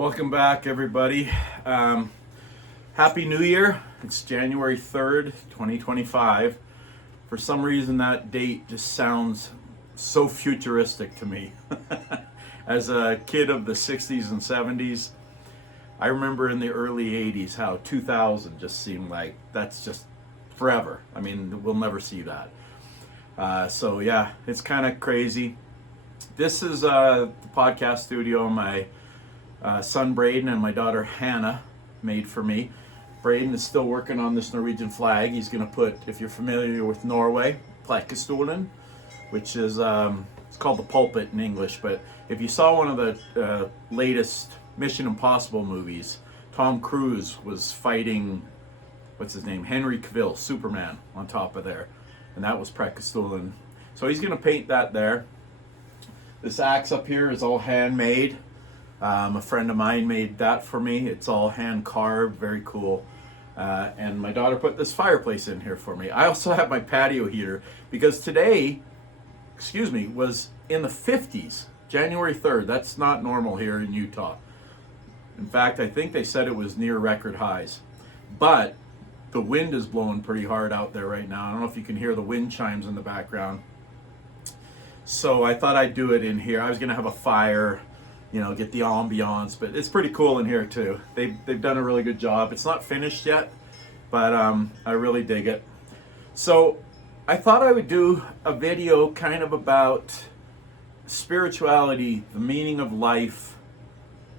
Welcome back, everybody. Happy New Year. It's January 3rd, 2025. For some reason, that date just sounds so futuristic to me. As a kid of the 60s and 70s, I remember in the early 80s how 2000 just seemed like that's just forever. I mean, we'll never see that. So yeah, it's kind of crazy. This is the podcast studio my son Braden and my daughter Hannah made for me. Braden is still working on this Norwegian flag. He's going to put, if you're familiar with Norway, Preikestolen, which is it's called the pulpit in English. But if you saw one of the latest Mission Impossible movies, Tom Cruise was fighting, what's his name, Henry Cavill, Superman, on top of there, and that was Preikestolen. So he's going to paint that there. This axe up here is all handmade. A friend of mine made that for me. It's all hand carved, very cool. And my daughter put this fireplace in here for me. I also have my patio heater because today, was in the 50s, January 3rd. That's not normal here in Utah. In fact, I think they said it was near record highs. But the wind is blowing pretty hard out there right now. I don't know if you can hear the wind chimes in the background. So I thought I'd do it in here. I was going to have a fire, get the ambiance, but it's pretty cool in here too. They've done a really good job. It's not finished yet, but I really dig it. So I thought I would do a video kind of about spirituality, the meaning of life,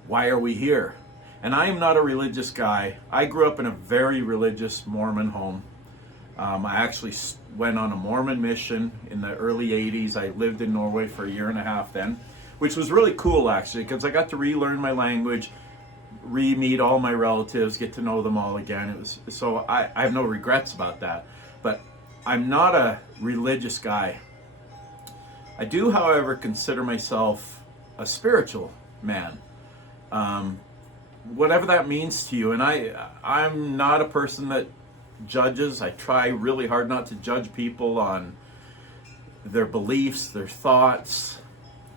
why are we here? And I am not a religious guy. I grew up in a very religious Mormon home. I actually went on a Mormon mission in the early 80s. I lived in Norway for a year and a half then, which was really cool actually, because I got to relearn my language, re-meet all my relatives, get to know them all again. So I have no regrets about that. But I'm not a religious guy. I do, however, consider myself a spiritual man. Whatever that means to you. And I'm not a person that judges. I try really hard not to judge people on their beliefs, their thoughts,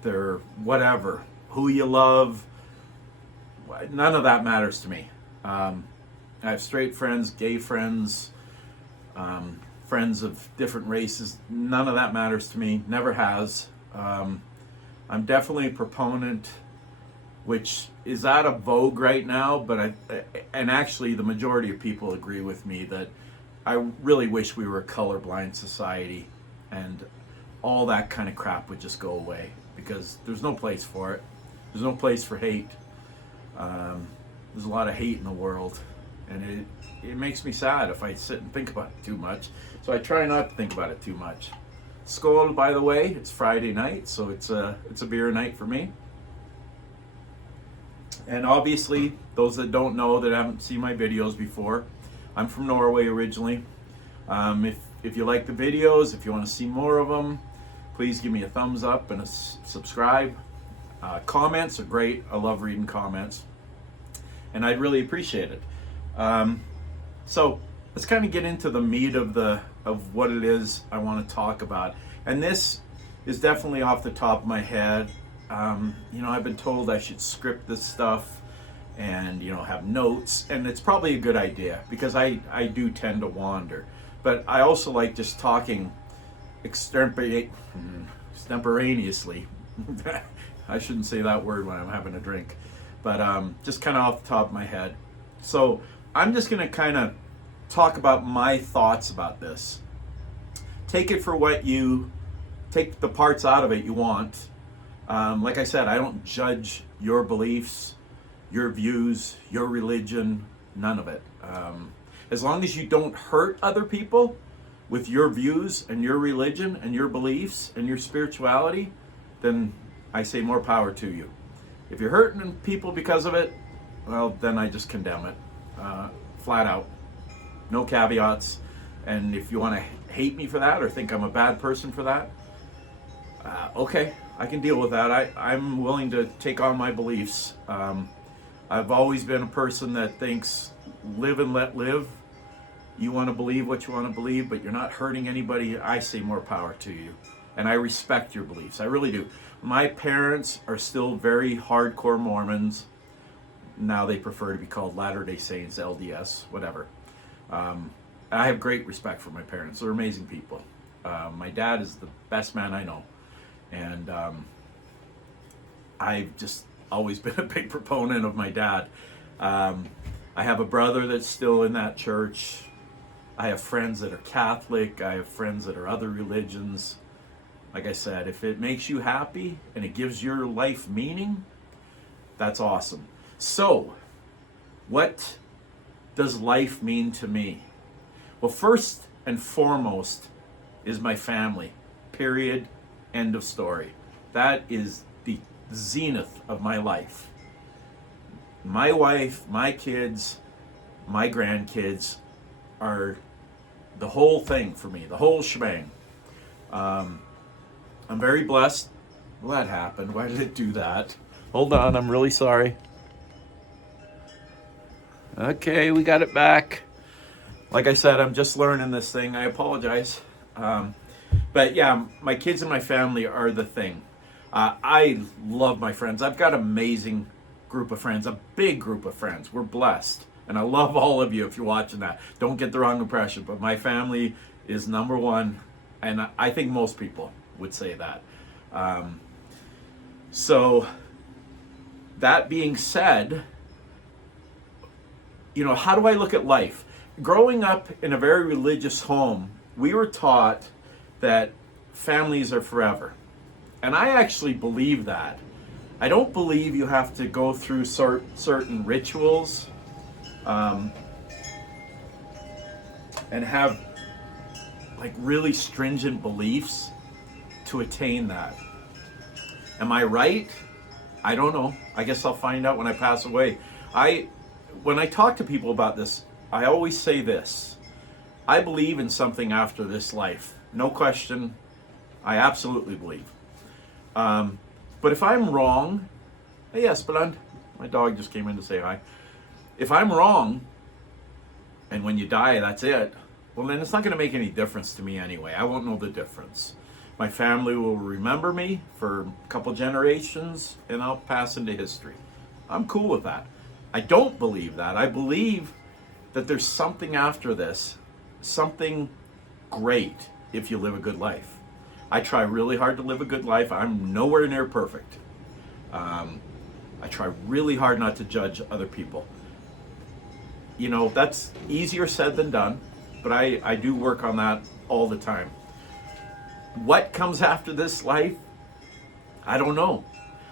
their whatever, who you love. None of that matters to me. I have straight friends, gay friends, friends of different races. None of that matters to me. Never has. I'm definitely a proponent, which is out of vogue right now, but and actually the majority of people agree with me that I really wish we were a colorblind society and all that kind of crap would just go away, because there's no place for it. There's no place for hate. There's a lot of hate in the world, and it makes me sad if I sit and think about it too much. So I try not to think about it too much. Skål, by the way. It's Friday night, so it's a beer night for me. And obviously, those that don't know, that haven't seen my videos before, I'm from Norway originally. If you like the videos, if you want to see more of them, please give me a thumbs up and a subscribe. Comments are great. I love reading comments, and I'd really appreciate it. So let's kind of get into the meat of what it is I want to talk about. And this is definitely off the top of my head. I've been told I should script this stuff and, have notes, and it's probably a good idea because I do tend to wander. But I also like just talking extemporaneously. I shouldn't say that word when I'm having a drink, but just kind of off the top of my head. So I'm just going to kind of talk about my thoughts about this. Take it for what take the parts out of it you want. Like I said, I don't judge your beliefs, your views, your religion, none of it. As long as you don't hurt other people with your views and your religion and your beliefs and your spirituality, then I say more power to you. If you're hurting people because of it, well, then I just condemn it, flat out. No caveats. And if you want to hate me for that or think I'm a bad person for that, okay, I can deal with that. I'm willing to take on my beliefs. I've always been a person that thinks live and let live. You want to believe what you want to believe, but you're not hurting anybody. I say more power to you. And I respect your beliefs. I really do. My parents are still very hardcore Mormons. now they prefer to be called Latter-day Saints, LDS, whatever. I have great respect for my parents. They're amazing people. My dad is the best man I know. And I've just always been a big proponent of my dad. I have a brother that's still in that church. I have friends that are Catholic. I have friends that are other religions. Like I said, if it makes you happy and it gives your life meaning, that's awesome. So, what does life mean to me? Well, first and foremost is my family. Period. End of story. That is the zenith of my life. My wife, my kids, my grandkids are the whole thing for me, the whole shebang. I'm very blessed. Well, that happened. Why did it do that? Hold on, I'm really sorry. Okay, we got it back. Like I said, I'm just learning this thing. I apologize. But yeah, my kids and my family are the thing. I love my friends. I've got an amazing group of friends, a big group of friends. We're blessed. And I love all of you if you're watching that. Don't get the wrong impression, but my family is number one. And I think most people would say that. So that being said, how do I look at life? Growing up in a very religious home, we were taught that families are forever. And I actually believe that. I don't believe you have to go through certain rituals and have like really stringent beliefs to attain that. Am I right? I don't know. I guess I'll find out when I pass away. When I talk to people about this, I always say this. I believe in something after this life. No question. I absolutely believe. But if I'm wrong, hey, Espeland, my dog just came in to say hi. If I'm wrong, and when you die, that's it, well, then it's not going to make any difference to me anyway. I won't know the difference. My family will remember me for a couple generations, and I'll pass into history. I'm cool with that. I don't believe that. I believe that there's something after this, something great if you live a good life. I try really hard to live a good life. I'm nowhere near perfect. I try really hard not to judge other people. That's easier said than done, but I do work on that all the time. What comes after this life? I don't know.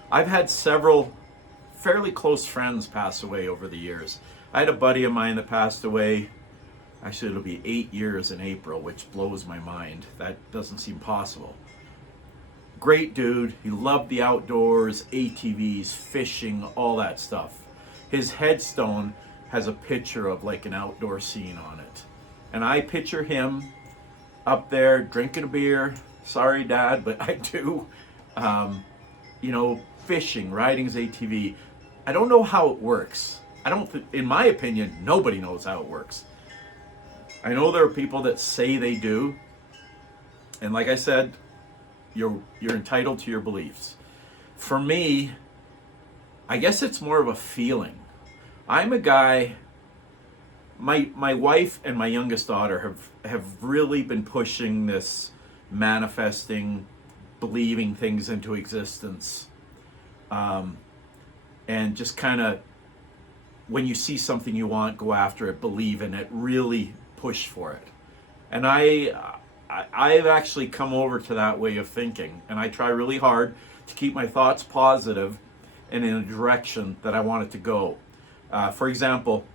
I've had several fairly close friends pass away over the years. I had a buddy of mine that passed away. Actually, it'll be 8 years in April, which blows my mind. That doesn't seem possible. Great dude. He loved the outdoors, ATVs, fishing, all that stuff. His headstone has a picture of like an outdoor scene on it. And I picture him up there drinking a beer. Sorry, Dad, but I do. Fishing, riding his ATV. I don't know how it works. In my opinion, nobody knows how it works. I know there are people that say they do. And like I said, you're entitled to your beliefs. For me, I guess it's more of a feeling. I'm a guy, my wife and my youngest daughter have really been pushing this manifesting, believing things into existence. And just kind of, when you see something you want, go after it, believe in it, really push for it. And I've actually come over to that way of thinking, and I try really hard to keep my thoughts positive and in a direction that I want it to go. For example,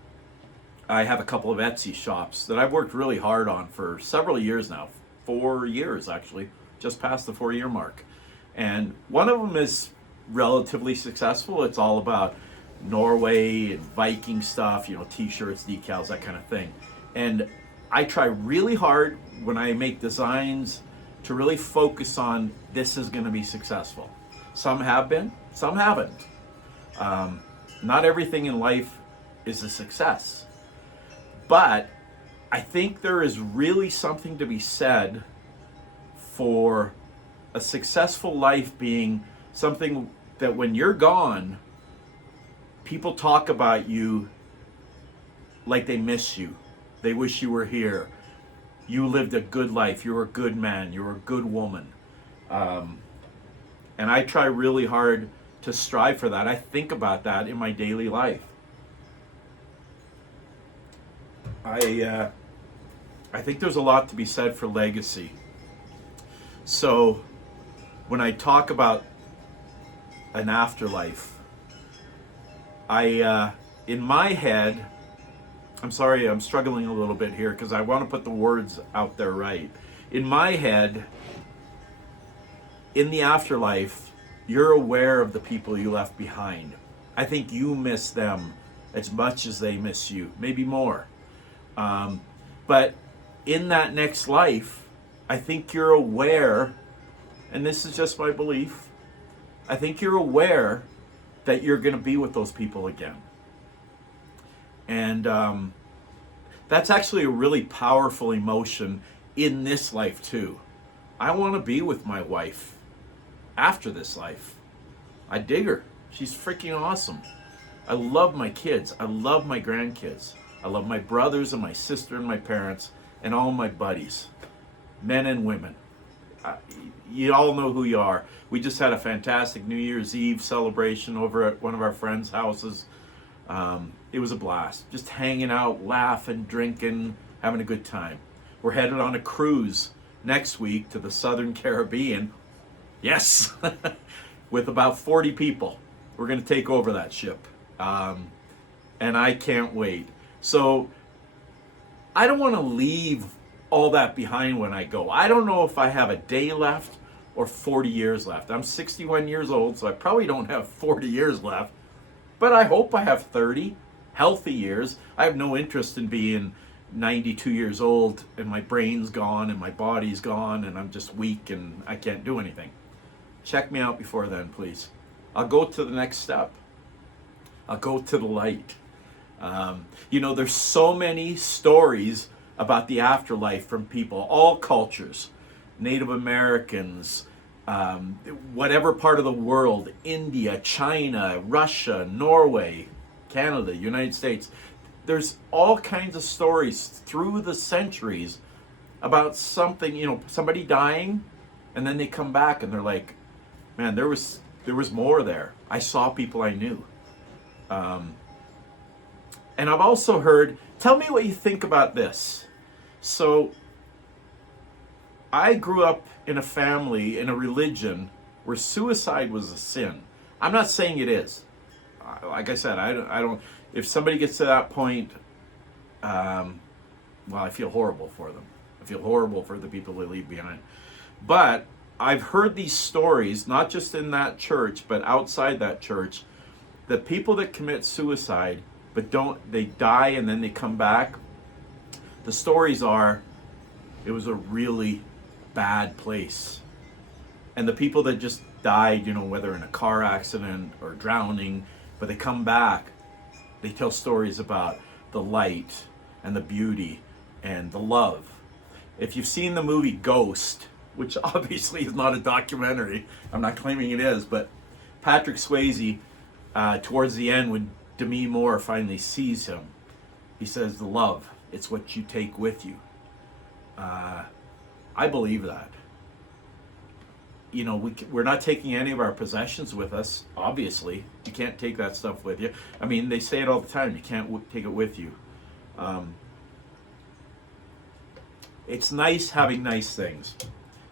I have a couple of Etsy shops that I've worked really hard on for several years now, 4 years actually, just past the 4-year mark. And one of them is relatively successful. It's all about Norway and Viking stuff, t-shirts, decals, that kind of thing. And I try really hard when I make designs to really focus on this is going to be successful. Some have been, some haven't. Not everything in life is a success. But I think there is really something to be said for a successful life being something that when you're gone, people talk about you like they miss you. They wish you were here. You lived a good life. You're a good man. You're a good woman. And I try really hard to strive for that. I think about that in my daily life. I think there's a lot to be said for legacy. So when I talk about an afterlife, in my head, I'm sorry, I'm struggling a little bit here because I want to put the words out there right. In my head, in the afterlife, you're aware of the people you left behind. I think you miss them as much as they miss you, maybe more. But in that next life, I think you're aware, and this is just my belief, I think you're aware that you're going to be with those people again. And that's actually a really powerful emotion in this life too. I want to be with my wife after this life. I dig her. She's freaking awesome. I love my kids. I love my grandkids. I love my brothers and my sister and my parents and all my buddies, men and women. You all know who you are. We just had a fantastic New Year's Eve celebration over at one of our friends' houses. It was a blast. Just hanging out, laughing, drinking, having a good time. We're headed on a cruise next week to the Southern Caribbean. Yes! With about 40 people. We're going to take over that ship. And I can't wait. So I don't want to leave all that behind when I go. I don't know if I have a day left or 40 years left. I'm 61 years old, so I probably don't have 40 years left. But I hope I have 30 healthy years. I have no interest in being 92 years old and my brain's gone and my body's gone and I'm just weak and I can't do anything. Check me out before then, please. I'll go to the next step. I'll go to the light. There's so many stories about the afterlife from people, all cultures, Native Americans, whatever part of the world, India, China, Russia, Norway, Canada, United States. There's all kinds of stories through the centuries about something, somebody dying, and then they come back and they're like, man, there was more there. I saw people I knew. And I've also heard, tell me what you think about this. So I grew up in a family, in a religion where suicide was a sin. I'm not saying it is. Like I said, I don't, if somebody gets to that point, I feel horrible for them. I feel horrible for the people they leave behind. But I've heard these stories, not just in that church, but outside that church, that people that commit suicide, but they die and then they come back. The stories are, it was a really bad place. And the people that just died, whether in a car accident or drowning, but they come back, they tell stories about the light and the beauty and the love. If you've seen the movie Ghost, which obviously is not a documentary, I'm not claiming it is, but Patrick Swayze, towards the end, when Demi Moore finally sees him, he says, the love, it's what you take with you. I believe that. We're not taking any of our possessions with us, obviously. You can't take that stuff with you. I mean, they say it all the time, you can't take it with you. It's nice having nice things.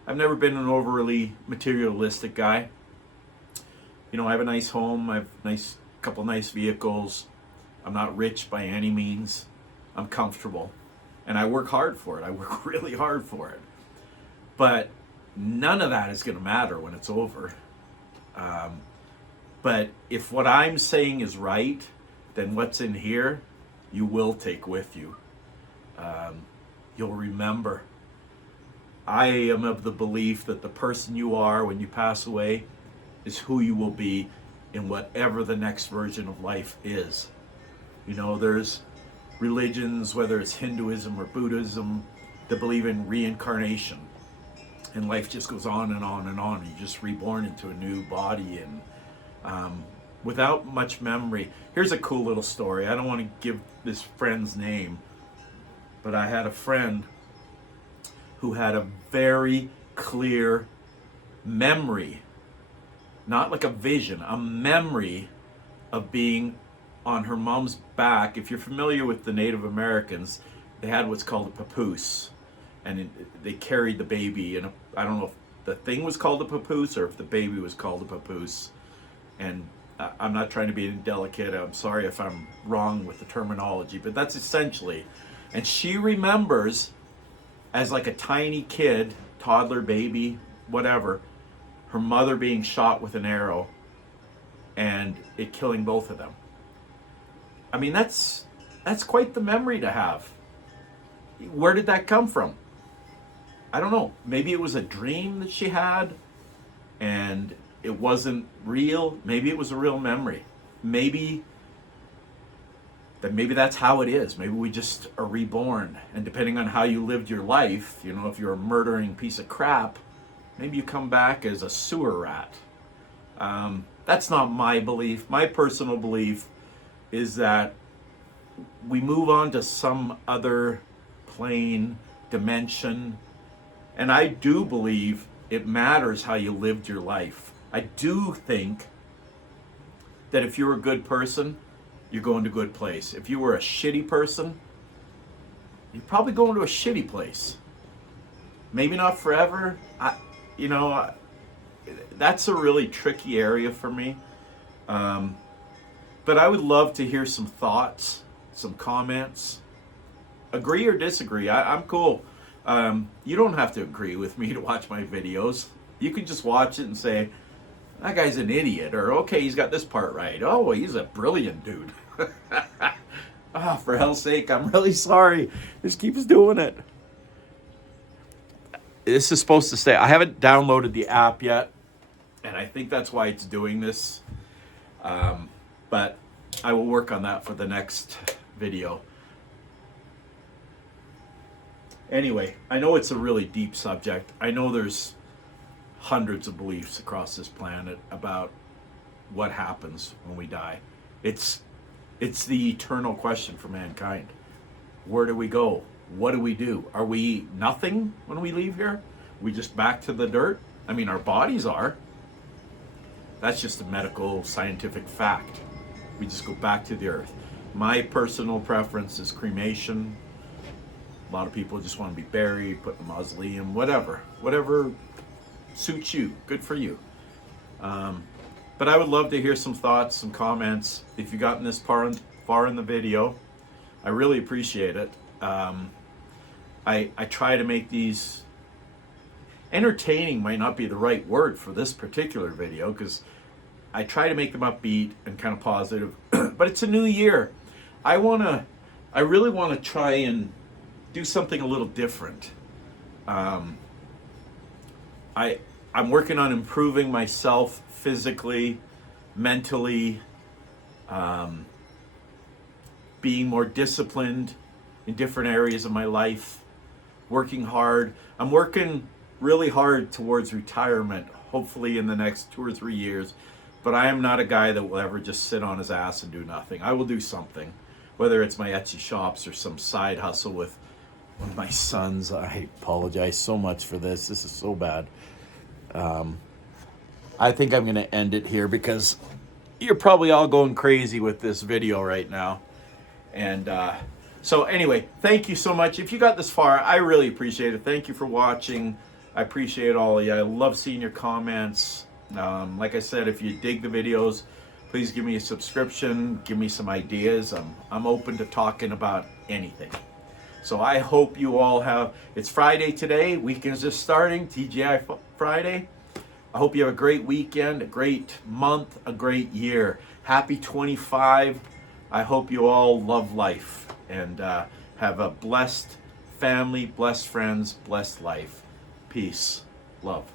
I've never been an overly materialistic guy. I have a nice home, I have couple nice vehicles. I'm not rich by any means. I'm comfortable. And I work hard for it. I work really hard for it. But none of that is going to matter when it's over. But if what I'm saying is right, then what's in here, you will take with you. You'll remember. I am of the belief that the person you are when you pass away is who you will be in whatever the next version of life is. There's religions, whether it's Hinduism or Buddhism, that believe in reincarnation. And life just goes on and on and on. You're just reborn into a new body. And without much memory. Here's a cool little story. I don't want to give this friend's name, but I had a friend who had a very clear memory, not like a vision, a memory of being on her mom's back. If you're familiar with the Native Americans, they had what's called a papoose, and they carried the baby, and I don't know if the thing was called a papoose or if the baby was called a papoose. And I'm not trying to be indelicate. I'm sorry if I'm wrong with the terminology, but that's essentially. And she remembers as like a tiny kid, toddler, baby, whatever, her mother being shot with an arrow and it killing both of them. I mean, that's quite the memory to have. Where did that come from? I don't know. Maybe it was a dream that she had and it wasn't real. Maybe it was a real memory. Maybe that's how it is. Maybe we just are reborn. And depending on how you lived your life, you know, if you're a murdering piece of crap, maybe you come back as a sewer rat. That's not my belief. My personal belief is that we move on to some other plane, dimension. And I do believe it matters how you lived your life. I do think that if you're a good person, you're going to a good place. If you were a shitty person, you're probably going to a shitty place. Maybe not forever. That's a really tricky area for me. But I would love to hear some thoughts, some comments. Agree or disagree, I'm cool. You don't have to agree with me to watch my videos. You can just watch it and say, that guy's an idiot, or okay, he's got this part right. Oh, well, he's a brilliant dude. For hell's sake, I'm really sorry. Just keeps doing it. This is supposed to say, I haven't downloaded the app yet, and I think that's why it's doing this. But I will work on that for the next video. Anyway, I know it's a really deep subject. I know there's hundreds of beliefs across this planet about what happens when we die. It's the eternal question for mankind. Where do we go? What do we do? Are we nothing when we leave here? We just back to the dirt? I mean, our bodies are. That's just a medical, scientific fact. We just go back to the earth. My personal preference is cremation. A lot of people just want to be buried, put in a mausoleum, whatever suits you. Good for you. But I would love to hear some thoughts, some comments. If you've gotten this far in the video, I really appreciate it. I try to make these entertaining. Might not be the right word for this particular video, because I try to make them upbeat and kind of positive. But it's a new year. I really want to try and do something a little different. I'm working on improving myself physically, mentally, being more disciplined in different areas of my life, working hard. I'm working really hard towards retirement, hopefully in the next 2 or 3 years. But I am not a guy that will ever just sit on his ass and do nothing. I will do something, whether it's my Etsy shops or some side hustle with one of my sons. I apologize so much for this. This is so bad. I think I'm going to end it here because you're probably all going crazy with this video right now. And so anyway, thank you so much. If you got this far, I really appreciate it. Thank you for watching. I appreciate all of you. I love seeing your comments. Like I said, if you dig the videos, please give me a subscription. Give me some ideas. I'm open to talking about anything. So I hope you all have, it's Friday today, weekend's just starting, TGI Friday. I hope you have a great weekend, a great month, a great year. Happy 25. I hope you all love life and have a blessed family, blessed friends, blessed life. Peace, love.